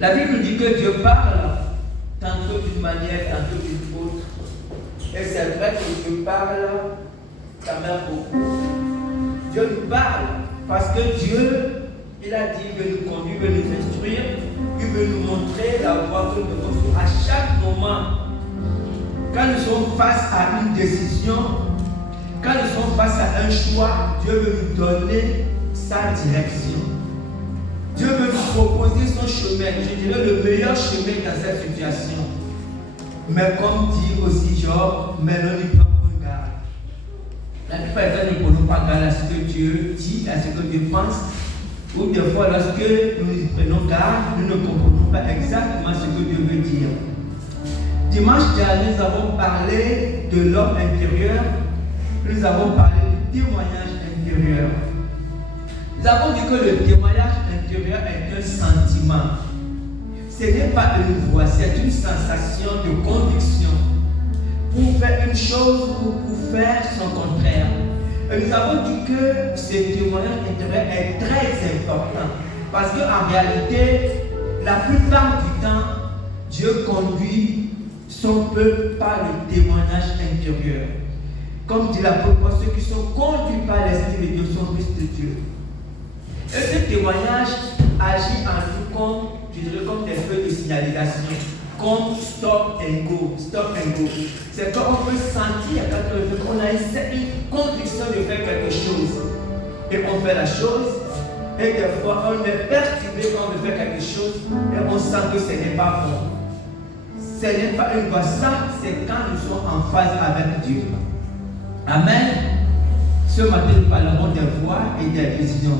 La Bible nous dit que Dieu parle tantôt d'une manière, tantôt d'une autre. Et c'est vrai que Dieu parle quand même beaucoup. Dieu nous parle parce que Dieu, il a dit, il veut nous conduire, il veut nous instruire, il veut nous montrer la voie que nous devons suivre à chaque moment. Quand nous sommes face à une décision, quand nous sommes face à un choix, Dieu veut nous donner sa direction. Dieu veut nous proposer son chemin, je dirais le meilleur chemin dans cette situation. Mais comme dit aussi Job, mais nous n'y prenons pas garde. La plupart du temps, nous ne prenons pas garde à ce que Dieu dit, à ce que Dieu pense. Ou des fois, lorsque nous y prenons garde, nous ne comprenons pas exactement ce que Dieu veut dire. Dimanche dernier, nous avons parlé de l'homme intérieur. Nous avons parlé du témoignage intérieur. Nous avons dit que le témoignage intérieur est un sentiment. Ce n'est pas une voix, c'est une sensation de conviction pour faire une chose ou pour faire son contraire. Et nous avons dit que ce témoignage intérieur est très important parce qu'en réalité, la plupart du temps, Dieu conduit son peuple par le témoignage intérieur. Comme dit l'apôtre, ceux qui sont conduits par l'Esprit de Dieu sont fils de Dieu. Et ce témoignage agit en nous comme, je dirais, comme des feux de signalisation, comme stop and go, stop and go. C'est qu'on peut sentir quand on a une conviction de faire quelque chose. Et on fait la chose, et des fois on est perturbé quand on veut faire quelque chose, et on sent que ce n'est pas bon. Ce n'est pas une voie, ça c'est quand nous sommes en phase avec Dieu. Amen. Ce matin nous parlerons des voies et des visions.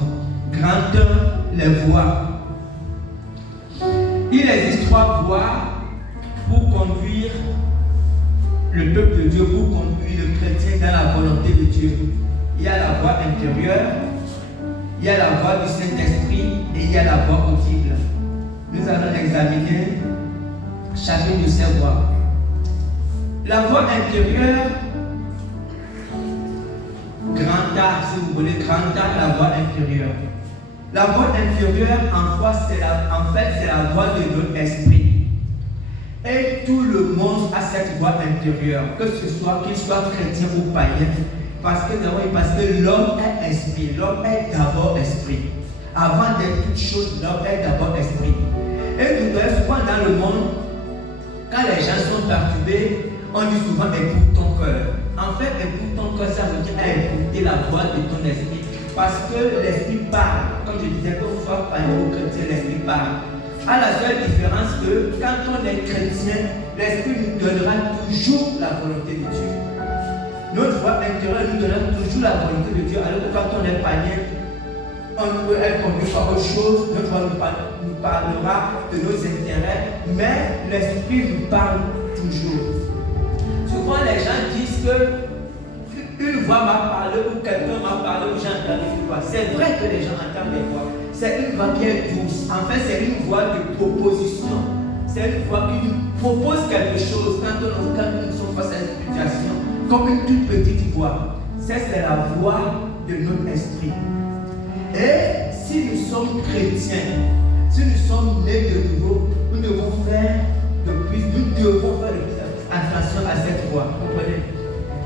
Grand 1, les voies. Il existe 3 voies pour conduire le peuple de Dieu, pour conduire le chrétien dans la volonté de Dieu. Il y a la voie intérieure, il y a la voie du Saint-Esprit et il y a la voie audible. Nous allons examiner chacune de ces voies. La voie intérieure, grand A, si vous voulez, grand A, la voie intérieure. La voie intérieure, en fait, c'est la voie de notre esprit. Et tout le monde a cette voie intérieure, que ce soit qu'il soit chrétien ou païen. Parce que l'homme est esprit, l'homme est d'abord esprit. Avant d'être toute chose, l'homme est d'abord esprit. Et nous voyons souvent dans le monde, quand les gens sont perturbés, on dit souvent écoute ton cœur. En fait, écoute ton cœur, ça veut dire écouter la voix de ton esprit. Parce que l'esprit parle. Comme je disais, qu'on soit païen ou chrétien, l'esprit parle. À la seule différence que quand on est chrétien, l'esprit nous donnera toujours la volonté de Dieu. Notre voix intérieure nous donnera toujours la volonté de Dieu. Alors que quand on est païen, on peut être conduit par autre chose. Notre voix nous parlera de nos intérêts, mais l'esprit nous parle toujours. Souvent les gens disent que une voix m'a parlé ou quelqu'un m'a parlé ou j'ai entendu une voix. C'est vrai que les gens entendent des voix. C'est une voix qui est douce. En fait, c'est une voix de proposition. C'est une voix qui nous propose quelque chose quand nous sommes face à une situation, comme une toute petite voix. C'est la voix de notre esprit. Et si nous sommes chrétiens, si nous sommes nés de nouveau, nous devons faire de plus attention à cette voix. Comprenez?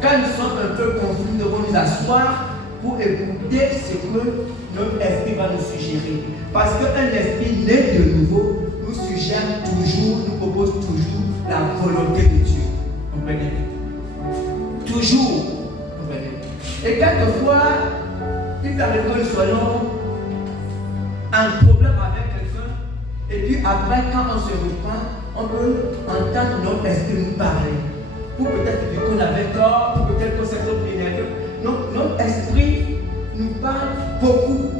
Quand nous sommes un peu confus, nous devons nous asseoir pour écouter ce que notre esprit va nous suggérer. Parce qu'un esprit né de nouveau nous suggère toujours, nous propose toujours la volonté de Dieu. Comprenez? Toujours. Comprenez? Et quelquefois, il arrive que nous soyons en problème avec quelqu'un, et puis après, quand on se reprend, on peut entendre notre esprit nous parler. Ou peut-être qu'on avait tort, ou peut-être qu'on s'est trop énervé. Notre esprit nous parle beaucoup.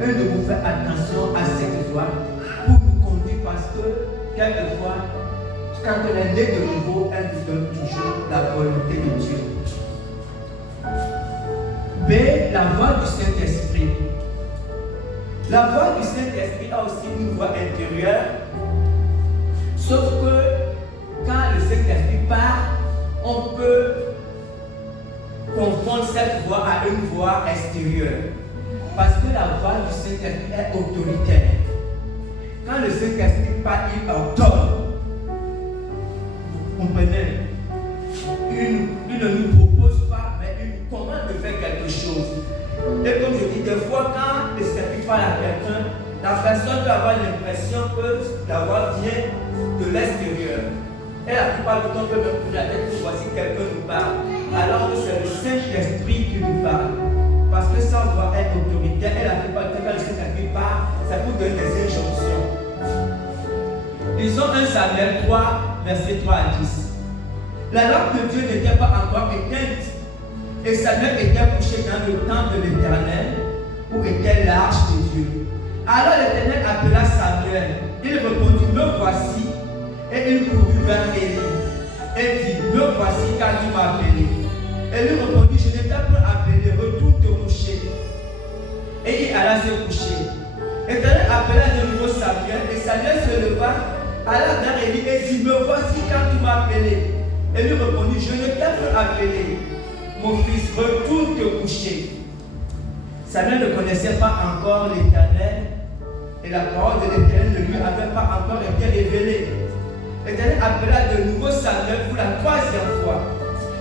Et nous devons faire attention à cette voix pour nous conduire, parce que quelquefois, quand on est né de nouveau, elle nous donne toujours la volonté de Dieu. B. La voix du Saint-Esprit. La voix du Saint-Esprit a aussi une voix intérieure, sauf que quand le Saint-Esprit parle, on peut confondre cette voix à une voix extérieure. Parce que la voix du Saint-Esprit est autoritaire. Quand le Saint-Esprit parle, il ordonne. Vous comprenez? Il ne nous propose pas, mais il nous commande de faire quelque chose. Et comme je dis, des fois, quand le Saint-Esprit parle à quelqu'un, la personne peut avoir l'impression que la voix vient de l'extérieur. Et la plupart du temps, on peut même poser la tête pour voir si quelqu'un nous parle. Alors que c'est le Saint-Esprit qui nous parle. Parce que sa voix est autoritaire. Et la plupart du temps, quand le Saint-Esprit parle, ça peut donner des injonctions. Lisons 1 Samuel 3, versets 3 à 10. La lampe de Dieu n'était pas encore éteinte. Et Samuel était couché dans le temple de l'Éternel, où était l'arche de Dieu. Alors l'Éternel appela Samuel. Il répondit, me voici. Et il courut vers Élie. Et dit, me voici car tu m'as appelé. Et lui répondit, je n'ai pas appelé, retourne te coucher. Et il alla se coucher. L'Éternel appela de nouveau Samuel. Et Samuel se leva, alla vers Élie et dit, me voici car tu m'as appelé. Et lui répondit, je ne t'ai pas appelé. Mon fils, retourne te coucher. Samuel ne connaissait pas encore l'Éternel. Et la parole de l'Éternel ne lui avait pas encore été révélée. L'Éternel appela de nouveau Samuel pour la 3e fois.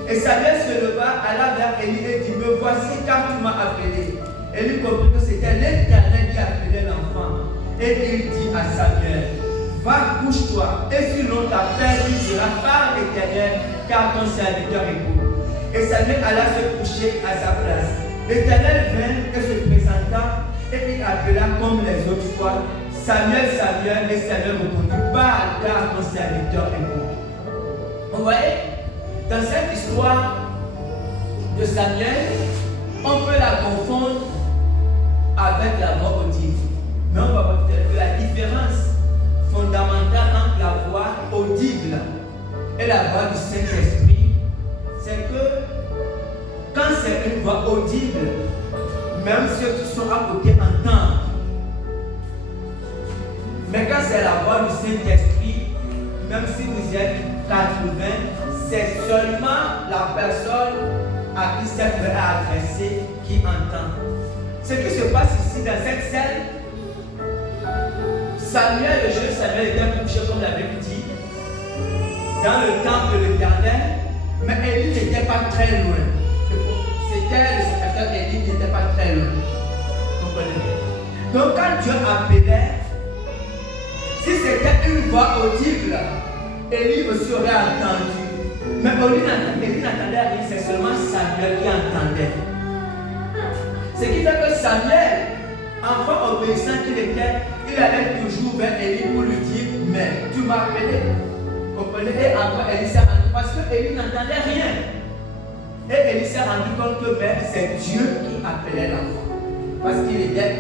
Et Samuel se leva, alla vers Élie et dit, me voici car tu m'as appelé. Élie comprit que c'était l'Éternel qui appelait l'enfant. Et il dit à Samuel, va, couche-toi, et si l'on t'appelle, tu diras par l'Éternel, car ton serviteur écoute. Et Samuel alla se coucher à sa place. L'Éternel vint et se présenta, et il appela comme les autres fois, Samuel, Samuel, et Samuel répondit, parle, car ton serviteur écoute. Vous voyez, dans cette histoire de Samuel, on peut la confondre avec la voix audible. Mais on va voir que la différence fondamentale entre la voix audible et la voix du Saint-Esprit, c'est que quand c'est une voix audible, même ceux qui sont à côté entendent. Mais quand c'est la voix du Saint-Esprit, même si vous êtes 80, c'est seulement la personne à qui cette voix est adressée qui entend. Ce qui se passe ici dans cette scène, Samuel, le jeune Samuel, était couché, comme la Bible dit, dans le temple de l'Éternel, mais Élie n'était pas très loin. C'était le secrétaire Élie qui n'était pas très loin. Comprenez? Donc quand Dieu appelait, si c'était une voix audible, Élie aussi aurait entendu. Mais Élie n'entendait rien, c'est seulement Samuel qui entendait. Ce qui fait que Samuel, enfant obéissant qu'il était, il allait toujours vers Élie pour lui dire, mais tu m'as appelé. Comprenez? Et après Élie s'est rendu, parce que Élie n'entendait rien. Et Élie s'est rendu compte que c'est Dieu qui appelait l'enfant. Parce qu'il était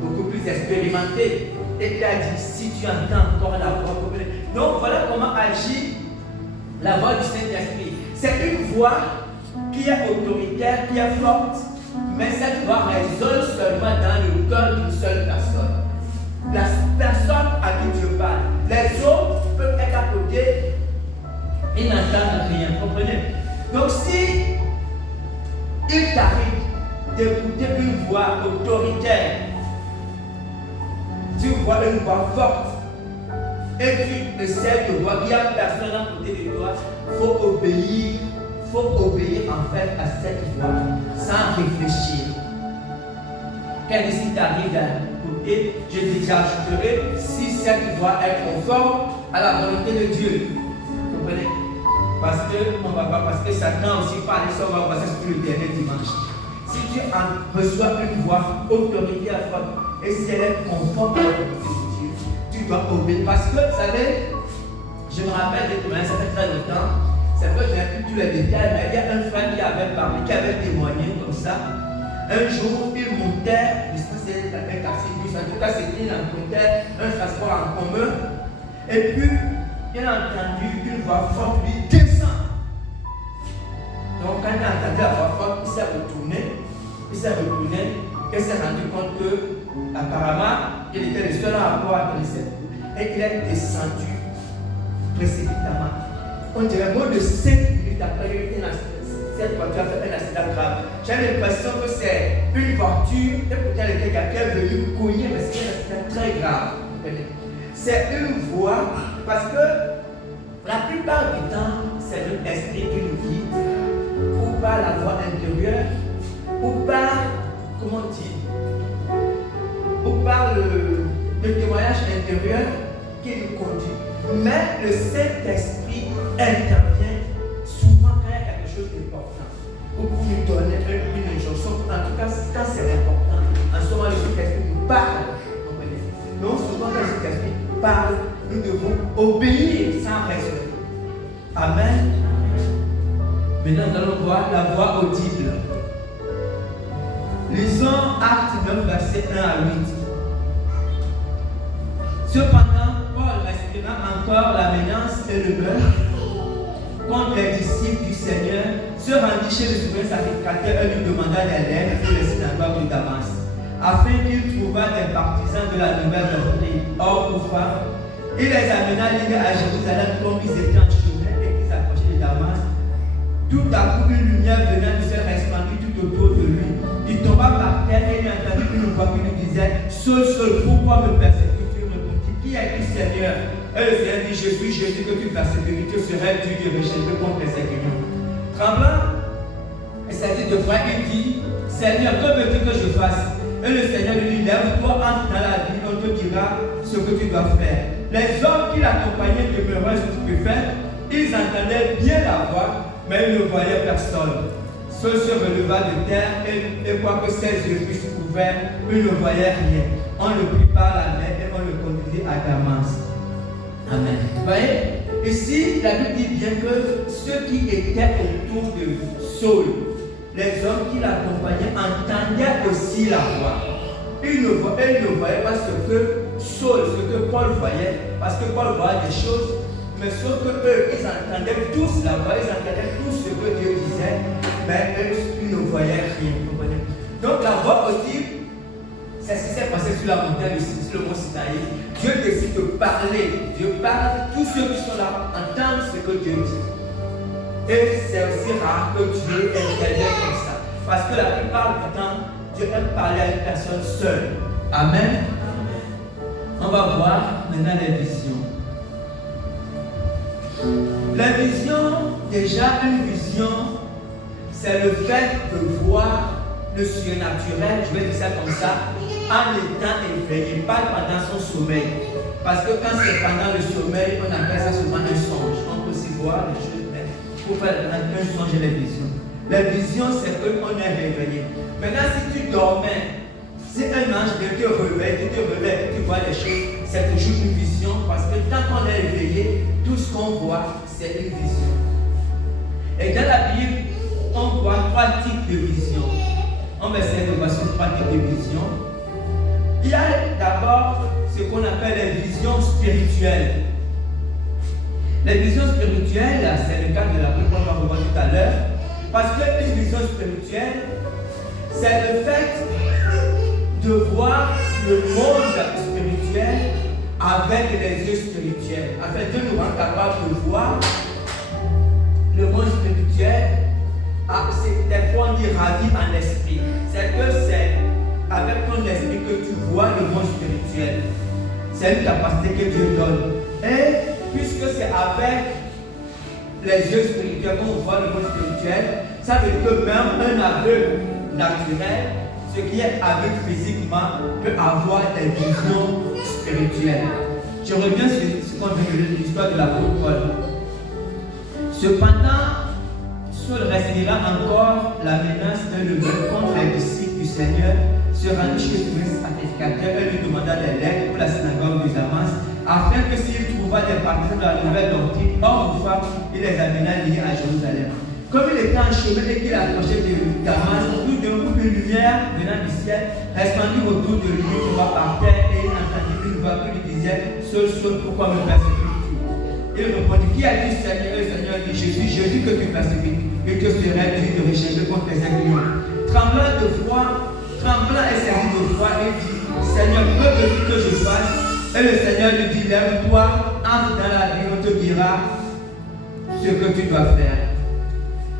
beaucoup plus expérimenté. Et il a dit, si tu entends encore la voix, donc voilà comment agit la voix du Saint-Esprit. C'est une voix qui qui est autoritaire, qui est forte, mais cette voix résonne seulement dans le cœur d'une seule personne. La personne à qui Dieu parle. Les autres peuvent être à côté, ils n'entendent rien. Comprenez? Donc si il t'arrive d'écouter une voix autoritaire, tu vois une voix forte, et tu essaies de voir qu'il n'y a personne à côté de toi, il faut obéir en fait à cette voix sans réfléchir. Quand ici t'arrive d'un côté, je t'ajouterai si cette voix est conforme à la volonté de Dieu. Vous comprenez? Parce que Satan aussi parle, ça on va voir ça sur le dernier dimanche. Si tu reçois une voix autoritaire forte et si elle est conforme à la volonté de Dieu, tu dois obéir. Parce que, vous savez, je me rappelle de comment ça fait très longtemps, c'est vrai que je n'ai plus tous les détails, mais il y a un frère qui avait parlé, qui avait témoigné comme ça. Un jour, il montait, je sais pas si c'était un taxi-bus, en tout cas, il rencontrait un transport en commun. Et puis, il a entendu une voix forte lui descend. Donc, quand il a entendu la voix forte, il s'est retourné et s'est rendu compte que, apparemment, il était le seul à avoir appris cette voix. Et il est descendu précipitamment. On dirait moins de 5 minutes après, cette voiture a fait un accident grave. J'ai l'impression que c'est une voiture, et pourtant le gars qui est venu cogner, mais c'est un accident très grave. C'est une voix, parce que la plupart du temps, c'est notre esprit qui nous guide, ou par la voix intérieure, ou par, comment dire, ou par le témoignage intérieur qui nous conduit. Mais le Saint-Esprit intervient souvent quand il y a quelque chose d'important, ou pour nous donner une injonction. En tout cas, quand c'est important, en ce moment, le Saint-Esprit nous parle. Donc, souvent, quand le Saint-Esprit parle, nous devons obéir sans raisonner. Amen. Maintenant, nous allons voir la voix audible. Lisons Actes 9, versets 1 à 8. Cependant, Paul respira encore la menace et le meurtre contre les disciples du Seigneur, se rendit chez le souverain sacrificateur et lui demanda des lettres pour les synagogues de Damas, afin qu'il trouvât des partisans de la nouvelle doctrine, hommes ou femmes. Il les amena liés à Jérusalem comme ils étaient en chemin et qu'ils approchaient de Damas. Tout à coup, une lumière venant de se répandre tout autour de lui. Il tomba par terre et il entendit une voix qui lui disait: Saul, Saul, pourquoi me persécutes-tu? Qui est qui, Seigneur? Et le Seigneur dit: Je suis Jésus que tu persécutes, tu serais dû de rejeter contre les Seigneurs. Tremblant, et ça dit de frère, il dit: Seigneur, que veux-tu que je fasse? Et le Seigneur lui dit: Lève-toi, entre dans la ville, on te dira ce que tu dois faire. Les hommes qui l'accompagnaient demeuraient stupéfaits, ils entendaient bien la voix, mais ils ne voyaient personne. Saul se releva de terre et quoique ses yeux fussent ouverts, il ne voyait rien. On le prit par la main et on le conduisit à Damas. Amen. Vous voyez, ici, la Bible dit bien que ceux qui étaient autour de Saul, les hommes qui l'accompagnaient, entendaient aussi la voix. Ils ne voyaient pas ce que Saul, ce que Paul voyait, parce que Paul voyait des choses, mais sauf que eux, ils entendaient tous la voix, ils entendaient tout ce que Dieu disait, mais eux, ils ne voyaient rien. Donc la voix audible, c'est ce qui s'est passé sur la montagne, sur le mont Sinaï. Dieu décide de parler. Dieu parle, tous ceux qui sont là entendent ce que Dieu dit. Et c'est aussi rare que Dieu intervienne comme ça. Parce que la plupart du temps, Dieu aime parler à une personne seule. Amen. On va voir maintenant les visions. La vision, déjà une vision, c'est le fait de voir le surnaturel, je vais dire ça comme ça, en étant éveillé, pas pendant son sommeil. Parce que quand c'est pendant le sommeil, on appelle ça souvent un songe. On peut aussi voir les choses, mais pour faire un songe et les visions. La vision, c'est qu'on est réveillé. Maintenant, si tu dormais, si un ange vient te réveiller, tu vois les choses, c'est toujours une vision. Parce que tant qu'on est éveillé, tout ce qu'on voit, c'est une vision. Et dans la Bible, on voit 3 types de visions. On va essayer de voir ces 3 types de visions. Il y a d'abord ce qu'on appelle les visions spirituelles. Les visions spirituelles, c'est le cas de la Bible qu'on va revoir tout à l'heure. Parce qu'une vision spirituelle, c'est le fait de voir le monde spirituel avec les yeux spirituels. En fait, Dieu nous rend capable de voir le monde spirituel. C'est des fois on dit ravi en esprit. C'est que c'est avec ton esprit que tu vois le monde spirituel. C'est une capacité que Dieu donne. Et puisque c'est avec les yeux spirituels qu'on voit le monde spirituel, ça veut dire que même un aveugle naturel, ce qui est aveugle physiquement, peut avoir des visions spirituelles. Je reviens sur ce qu'on vient de lire, l'histoire de l'apôtre Paul. Cependant, Saul restera encore la menace et le meurtre contre les disciples du Seigneur, se rendit chez le sacrificateur et lui demanda des lettres pour la synagogue de Damas, afin que s'il trouva des partisans de la nouvelle doctrine, hommes ou femmes, il les amena liés à Jérusalem. Comme il était en chemin et qu'il approchait de Damas, tout d'un coup une lumière venant du ciel resplendit autour de lui, tomba par terre et il entendit une voix qui lui disait: Saul, Saul, pourquoi me persécutes-tu? Il répondit: Qui a dit Seigneur? Le Seigneur dit: Je suis Jésus que tu persécutes. Et que serait dû de rechercher contre les inconnus. Tremblant de foi, tremblant et saisi de foi, il dit: Seigneur, que veux-tu que je fasse? Et le Seigneur lui dit: lève-toi, entre dans la vie, on te dira ce que tu dois faire.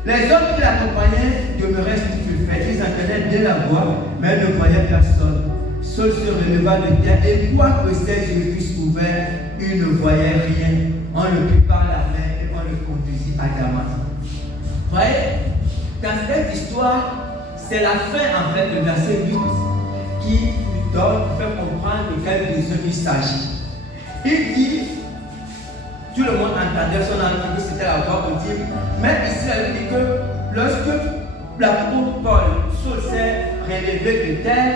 Les hommes qui l'accompagnaient demeuraient stupéfaits. Ils entendaient bien la voix, mais ne voyaient personne. Saul se releva de terre, et quoique ses yeux fussent ouverts, il ne voyait rien. On le prit par la main et on le conduisit à Damas. Vous voyez, dans cette histoire, c'est la fin en fait, le verset 8, qui nous donne, fait comprendre de quelle vision il s'agit. Il dit, tout le monde entendait son enfant, que c'était la voix audible, mais ici, il dit que lorsque l'apôtre Paul, Saul s'est relevé de terre,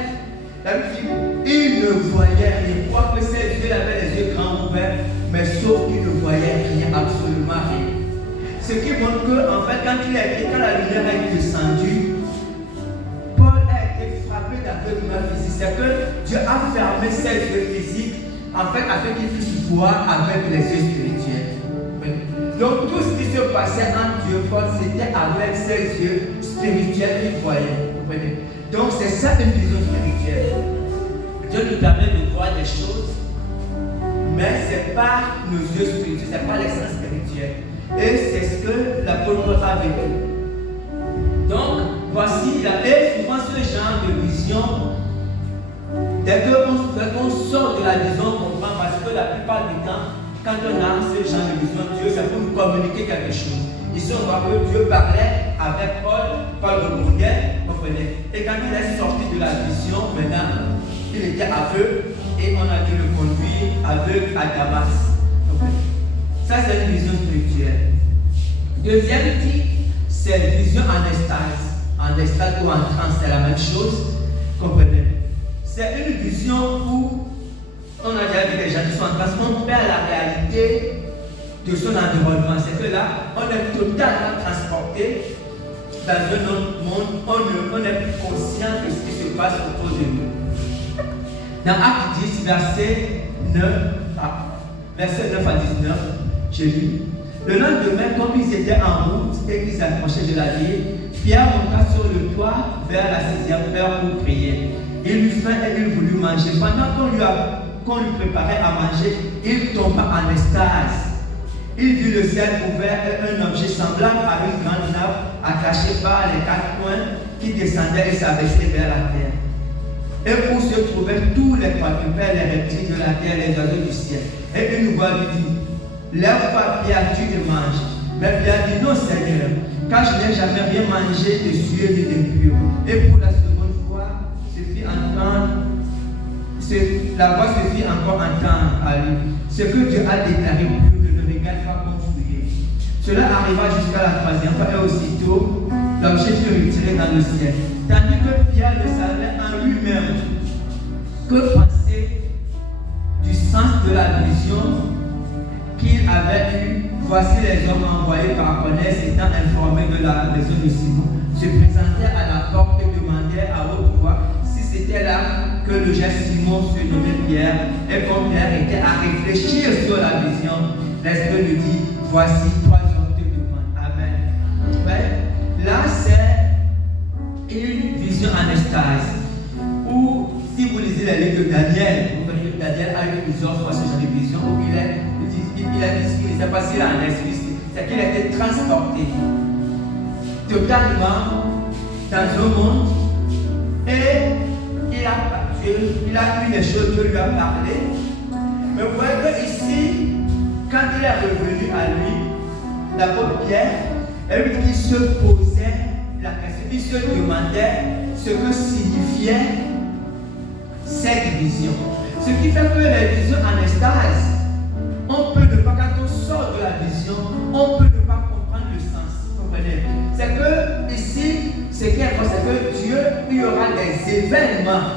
il ne voyait rien, quoique ses yeux avaient les yeux grands ouverts, mais sauf qu'il ne voyait rien, absolument rien. Ce qui montre que, en fait, quand la lumière est descendue, Paul a été frappé d'aveuglement physique. C'est que Dieu a fermé ses yeux physiques, en fait, afin qu'il puisse voir avec les yeux spirituels. Donc, tout ce qui se passait entre Dieu et Paul, c'était avec ses yeux spirituels qu'il voyait. Donc, c'est ça une vision spirituelle. Dieu nous permet de voir des choses, mais ce n'est pas nos yeux spirituels, ce n'est pas l'essence spirituelle. Et c'est ce que l'apôtre a vécu. Donc, voici, il avait souvent ce genre de vision. Dès qu'on sort de la vision, on comprend, parce que la plupart du temps, quand on a ce genre de vision, Dieu, c'est pour nous communiquer quelque chose. Ici, on voit que Dieu parlait avec Paul, Paul répondait, comprenez. Et quand il est sorti de la vision, maintenant, il était aveugle et on a dû le conduire aveugle à Damas. Ça, c'est une vision spirituelle. Deuxième type, c'est une vision en extase. En extase ou en transe, c'est la même chose. Comprenez? C'est une vision où on a déjà vu les gens qui sont en transe, on perd la réalité de son environnement. C'est que là, on est totalement transporté dans un autre monde. On n'est plus conscient de ce qui se passe autour de nous. Dans Acte 10, verset 9 à 19, je lis. Le lendemain, comme ils étaient en route et qu'ils approchaient de la ville, Pierre monta sur le toit vers la 6e heure pour prier. Il eut faim et il voulut manger. Pendant qu'on lui préparait à manger, il tomba en extase. Il vit le ciel ouvert et un objet semblable à une grande nappe attachée par les 4 coins qui descendait et s'abaissait vers la terre. Et où se trouvaient tous les quadrupèdes, les reptiles de la terre, les oiseaux du ciel. Et une voix lui dit: lève-toi, Pierre, tu te manges. Mais Pierre dit: non, Seigneur, car je n'ai jamais rien mangé de suer ni d'impur. Et pour la seconde fois, la voix se fit encore entendre à lui. Ce que Dieu a déclaré pur ne le regarde pas comme souillé. Cela arriva jusqu'à la 3e fois et aussitôt, l'objet fut retiré dans le ciel. Tandis que Pierre ne savait en lui-même que penser du sens de la vision qu'il avait eue. Voici les hommes envoyés par Cornèle, s'étant informés de la maison de Simon, se présentèrent à la porte et demandèrent à haute voix si c'était là que le jeune Simon se nommait Pierre. Et comme Pierre était à réfléchir sur la vision, l'Esprit lui dit: voici 3 hommes te demandent. Amen. Ouais. Là, une vision anastase. Ou si vous lisez les livres de Daniel, vous voyez que Daniel a eu plusieurs fois ce genre de vision où il a dit ce qui s'est passé là en Est, c'est qu'il a été transporté totalement dans un monde et il a eu des choses que lui a parlé. Mais vous voyez que ici, quand il est revenu à lui, l'apôtre Pierre, il se posait la question, il se demandait ce que signifiait cette vision. Ce qui fait que les visions anastase, on peut ne pas, quand on sort de la vision, on peut ne pas comprendre le sens. Vous comprenez? C'est que ici, ce qui est important, c'est que Dieu, il y aura des événements.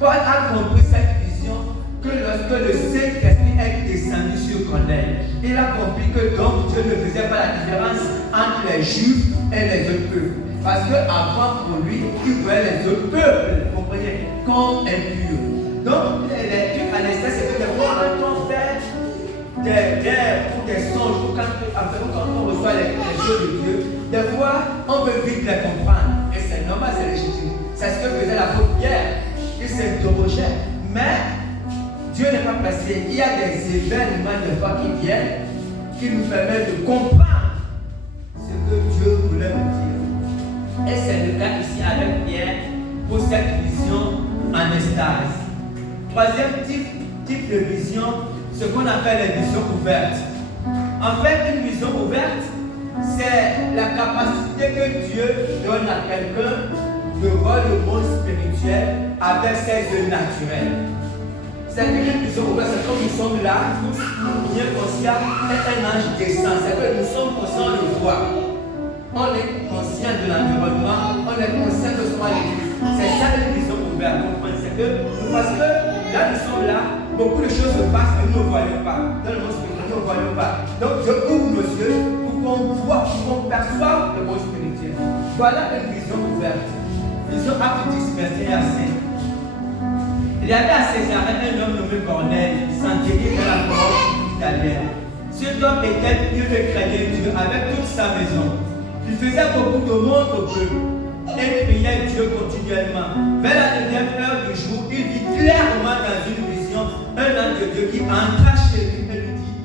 Paul a compris cette vision que lorsque le Saint-Esprit est descendu sur Corneille, il a compris que donc Dieu ne faisait pas la différence entre les Juifs et les autres peuples. Parce qu'avant, pour lui, il voyait les autres peuples, vous comprenez, comme impurs. Donc, les trucs anastase, c'est que des fois, quand on fait des rêves ou des songes, ou quand on reçoit les choses de Dieu, des fois, on veut vite les comprendre. Et c'est normal, c'est légitime. C'est ce que faisait l'apôtre Pierre. Il s'interrogeait. Mais Dieu n'est pas passé. Il y a des événements des fois qui viennent, qui nous permettent de comprendre ce que Dieu voulait nous dire. Et c'est le cas ici avec Pierre pour cette vision anastase. Troisième type de vision, ce qu'on appelle les visions ouvertes. En fait, une vision ouverte, c'est la capacité que Dieu donne à quelqu'un de voir le monde spirituel avec ses yeux naturels. C'est une vision ouverte, c'est comme nous sommes là, tous bien conscients, et un ange descend. C'est que nous sommes conscients de le voir. On est conscient de l'environnement, on est conscient de ce qu'on a dit. C'est ça une vision ouverte. C'est que, parce que là, nous sommes là, beaucoup de choses se passent et nous ne voyons pas. Dans le monde spirituel, nous ne voyons pas. Donc, Dieu ouvre nos yeux pour qu'on voit, pour qu'on perçoive le monde spirituel. Voilà une vision ouverte. Vision Acte 10, verset 5. Il y avait à Césarée un homme nommé Corneille, centenier de la cohorte italienne. Cet homme était pieux et craignait Dieu avec toute sa maison. Il faisait beaucoup de monde au peuple et priait Dieu continuellement. Vers la 9e heure du jour, il vit clairement dans une vision un ange de Dieu qui entra chez lui et lui dit: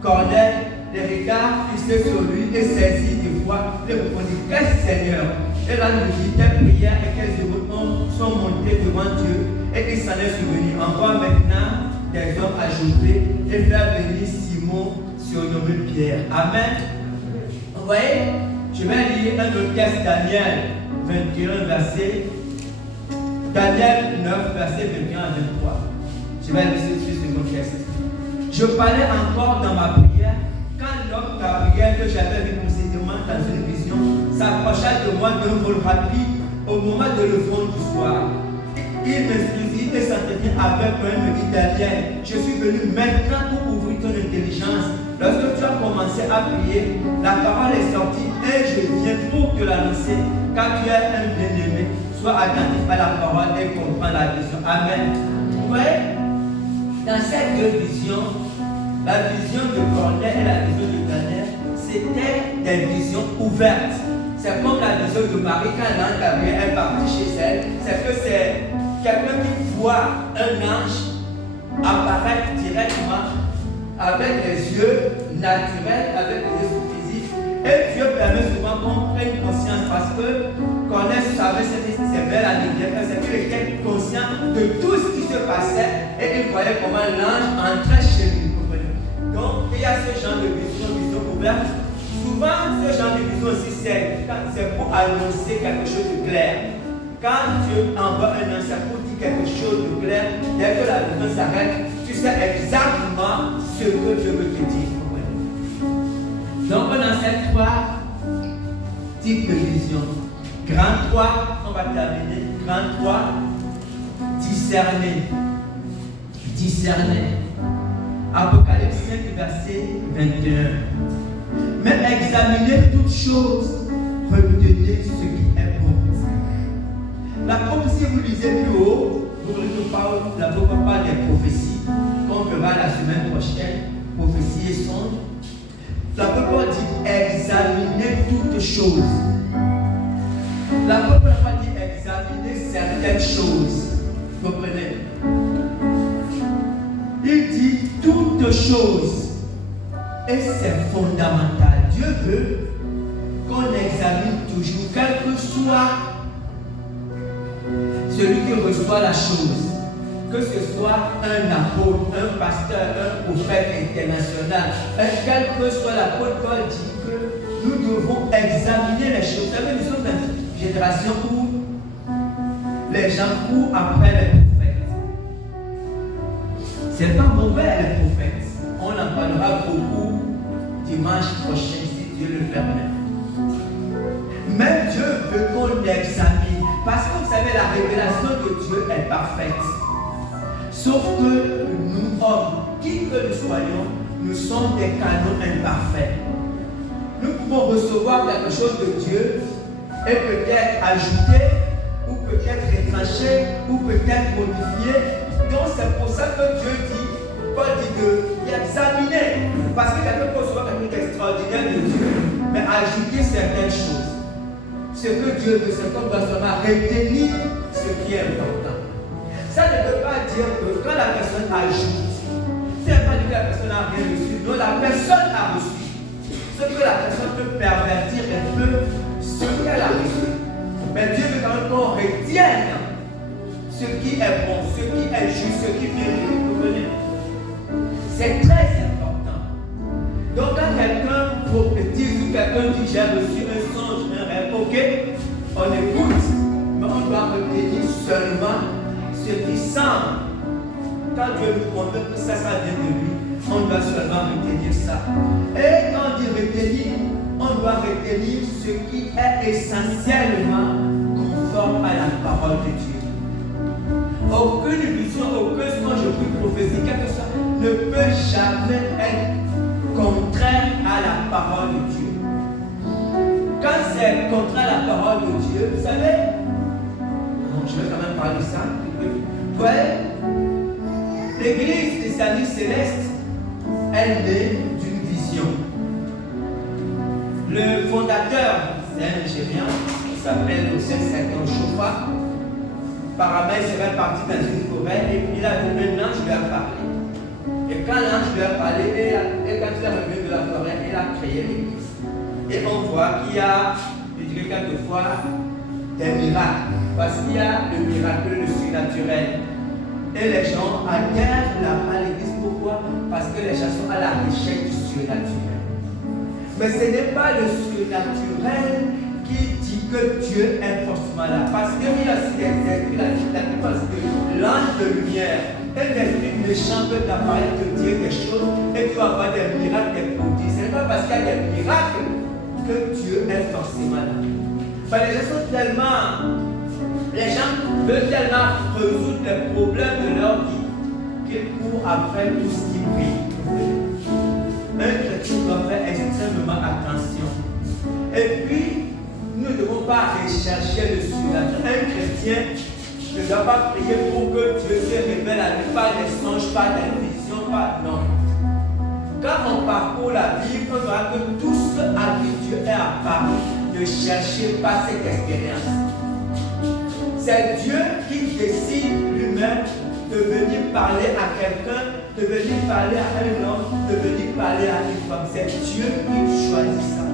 Corneille, les regards fixés sur lui et saisi de foi, il répondit: Qu'est-ce Seigneur? Et là, il dit: tes prières et quelques devotions sont montées devant Dieu et il s'en est souvenu. Envoie maintenant des hommes ajoutés et faire venir Simon surnommé Pierre. Amen. Vous voyez? Je vais lire un autre texte, Daniel 21, Daniel 9, verset 21 à 23. Je vais lire ce second texte. Je parlais encore dans ma prière quand l'homme Gabriel, que j'avais vu précédemment dans une vision, s'approcha de moi d'un vol rapide au moment de l'offrande du soir. Il m'instruisit et s'entretient avec moi et me dit: Daniel, je suis venu maintenant pour ouvrir ton intelligence. Lorsque tu as commencé à prier, la parole est sortie et je viens pour te l'annoncer, car tu es un bien-aimé. Sois attentif à la parole et comprends la vision. Amen. Vous voyez, dans ces deux visions, la vision de Corneille et la vision de Daniel, c'était des visions ouvertes. C'est comme la vision de Marie quand l'ange Gabriel est parti chez elle. C'est que c'est quelqu'un qui voit un ange apparaître directement avec les yeux naturels, avec les yeux physiques. Et Dieu permet souvent qu'on prenne conscience parce que Corneille savait que c'est vers la lumière, c'est qu'il était conscient de tout ce qui se passait et il voyait comment l'ange entrait chez lui. Donc, il y a ce genre de vision ouverte. Souvent, ce genre de vision aussi, c'est pour annoncer quelque chose de clair. Quand Dieu envoie un ange, c'est pour dire quelque chose de clair. Dès que la vision s'arrête, tu sais exactement ce que Dieu veut te dire. Donc, on a ces trois types de vision. Grand 3, on va terminer. Grand 3, discerner. Discerner. Apocalypse 5, verset 21. Mais examinez toutes choses, retenez ce qui est bon. La prophétie, vous lisez plus haut, la Bible parle des prophéties, qu'on verra la semaine prochaine, prophétie et songe. La Bible dit examinez toutes choses. L'apôtre n'a pas dit examiner certaines choses. Vous comprenez? Il dit toutes choses. Et c'est fondamental. Dieu veut qu'on examine toujours, quel que soit celui qui reçoit la chose, que ce soit un apôtre, un pasteur, un prophète international, quel que soit l'apôtre, Paul dit que nous devons examiner les choses. Vous savez, nous sommes dans une génération où les gens courent après les prophètes. C'est pas mauvais les prophètes. On en parlera beaucoup dimanche prochain si Dieu le permet. Mais Dieu veut qu'on examine. Parce que vous savez, la révélation de Dieu est parfaite. Sauf que nous, hommes, qui que nous soyons, nous sommes des canaux imparfaits. Nous pouvons recevoir quelque chose de Dieu et peut-être ajouter, ou peut-être retrancher, ou peut-être modifier. Donc c'est pour ça que Dieu dit, Paul dit d'examiner. Parce que quelqu'un peut recevoir quelque chose d'extraordinaire de Dieu, mais ajouter certaines choses. Ce que Dieu veut, c'est qu'on doit seulement retenir ce qui est important. Ça ne veut pas dire que quand la personne ajoute, ce n'est pas dire que la personne n'a rien reçu. Non, la personne a reçu. Ce que la personne peut pervertir un peu, ce qu'elle a reçu. Mais Dieu veut quand même qu'on retienne ce qui est bon, ce qui est juste, ce qui vient de nous. C'est très important. Donc quand quelqu'un prophétise ou quelqu'un dit j'ai reçu un songe, un rêve, ok, on écoute, mais on doit retenir seulement ce qui semble. Quand Dieu nous convainc que ça vient de lui, on doit seulement retenir ça. Et quand on dit retenir, on doit retenir ce qui est essentiellement conforme à la parole de Dieu. Aucune vision, aucun songe, aucune prophétie, quelque chose, ne peut jamais être contraire à la parole de Dieu. Quand c'est contraire à la parole de Dieu, vous savez, je vais quand même parler de ça. Vous voyez, l'église des amis célestes, elle naît d'une vision. Le fondateur, c'est un Nigérien, qui s'appelle Hossein Saint Chauffard. Apparemment, il serait parti dans une forêt et puis il a vu un ange lui a parlé. Et quand l'ange lui a parlé, et quand il est revenu de la forêt, il a créé l'église. Et on voit qu'il y a, je dirais quelquefois, des miracles. Parce qu'il y a le miracle, le surnaturel. Et les gens adhèrent à l'église. Pourquoi? Parce que les gens sont à la recherche du surnaturel. Mais ce n'est pas le surnaturel qui dit que Dieu est forcément là. Parce qu'il y a aussi des esprits, parce que l'ange de lumière, un esprit méchant peut apparaître, te dire des choses et tu vas avoir des miracles, des prodiges. Ce n'est pas parce qu'il y a des miracles que Dieu est forcément là. Parce que les gens veulent tellement résoudre les problèmes de leur vie qu'ils courent après tout ce qui brille. Un chrétien doit faire extrêmement attention. Et puis, nous ne devons pas rechercher le surnaturel. Un chrétien ne doit pas prier pour que Dieu se révèle à lui par des songes, par des visions, par non. Quand on parcourt la Bible, on verra que tout ce à qui Dieu est apparu, ne cherchez pas cette expérience. C'est Dieu qui décide lui-même de venir parler à quelqu'un, de venir parler à un homme, de venir parler à une femme. C'est Dieu qui choisit ça.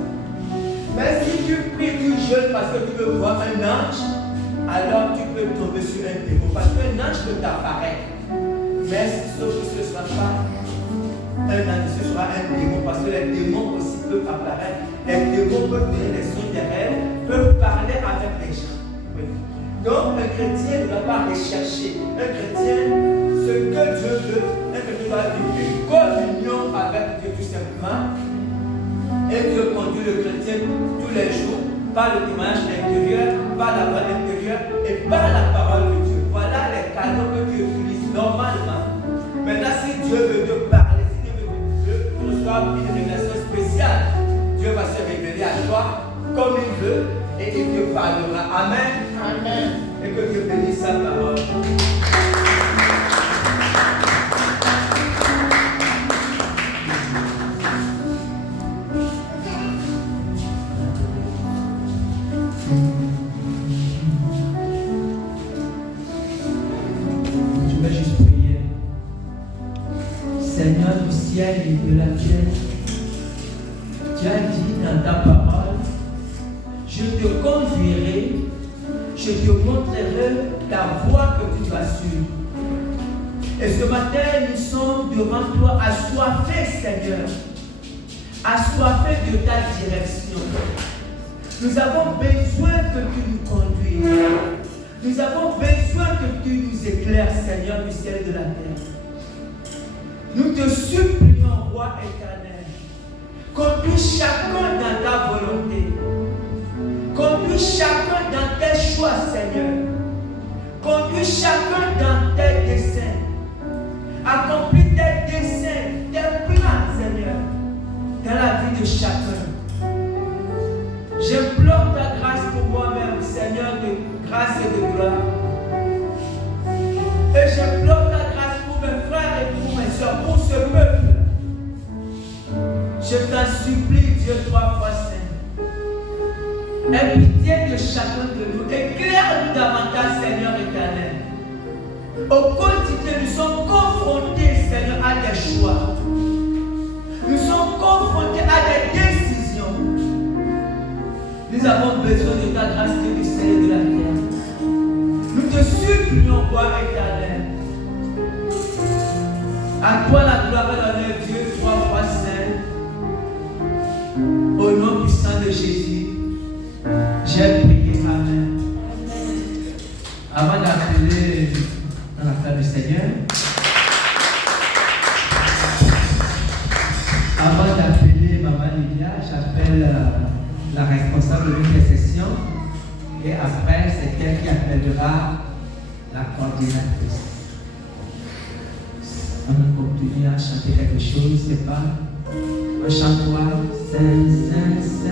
Mais si tu pries, tu jeûnes parce que tu veux voir un ange, alors tu peux tomber sur un démon. Parce qu'un ange peut t'apparaître. Mais sauf que ce ne sera pas un ange, ce sera un démon. Parce que les démons aussi peuvent apparaître. Les démons peuvent donner des sons des rêves, peuvent parler avec les gens. Oui. Donc un chrétien ne doit pas rechercher. Un chrétien, ce que Dieu veut, un chrétien doit vivre une communion avec Dieu tout simplement. Et Dieu conduit le chrétien tous les jours par le témoignage intérieur, par la voix intérieure et par la parole de Dieu. Voilà les canaux que Dieu utilise normalement. Maintenant, si Dieu veut te parler, si Dieu veut que tu reçoives une révélation spéciale, Dieu va se révéler à toi comme il veut et il te parlera. Amen. Amen. Et que Dieu bénisse sa parole. et de la terre. Tu as dit dans ta parole, je te conduirai, je te montrerai la voie que tu vas suivre. Et ce matin, nous sommes devant toi assoiffés, Seigneur, assoiffés de ta direction. Nous avons besoin que tu nous conduises. Nous avons besoin que tu nous éclaires, Seigneur, du ciel et de la terre. Nous te supplions, Roi éternel, conduis chacun dans ta volonté. Conduis chacun dans tes choix, Seigneur. Conduis chacun dans tes desseins. Accomplis tes desseins, tes plans, Seigneur, dans la vie de chacun. J'implore ta grâce pour moi-même, Seigneur, de grâce et de gloire. Et j'implore ta grâce pour mes frères et pour mes soeurs, pour ce peuple. Je t'en supplie, Dieu, 3 fois saint. Aie pitié de chacun de nous. Éclaire-nous davantage, Seigneur éternel. Au quotidien, nous sommes confrontés, Seigneur, à des choix. Nous sommes confrontés à des décisions. Nous avons besoin de ta grâce et du ciel et de la terre. Nous te supplions, Roi éternel. À toi la gloire et l'honneur, Dieu, 3 fois saint. Au nom puissant de Jésus, j'ai prié. Amen. Avant d'appeler dans la flamme du Seigneur, avant d'appeler Maman Lydia, j'appelle la responsable de l'intercession et après c'est elle qui appellera la coordinatrice. On va continuer à chanter quelque chose, c'est pas un chantoir, Saint, Saint, Saint.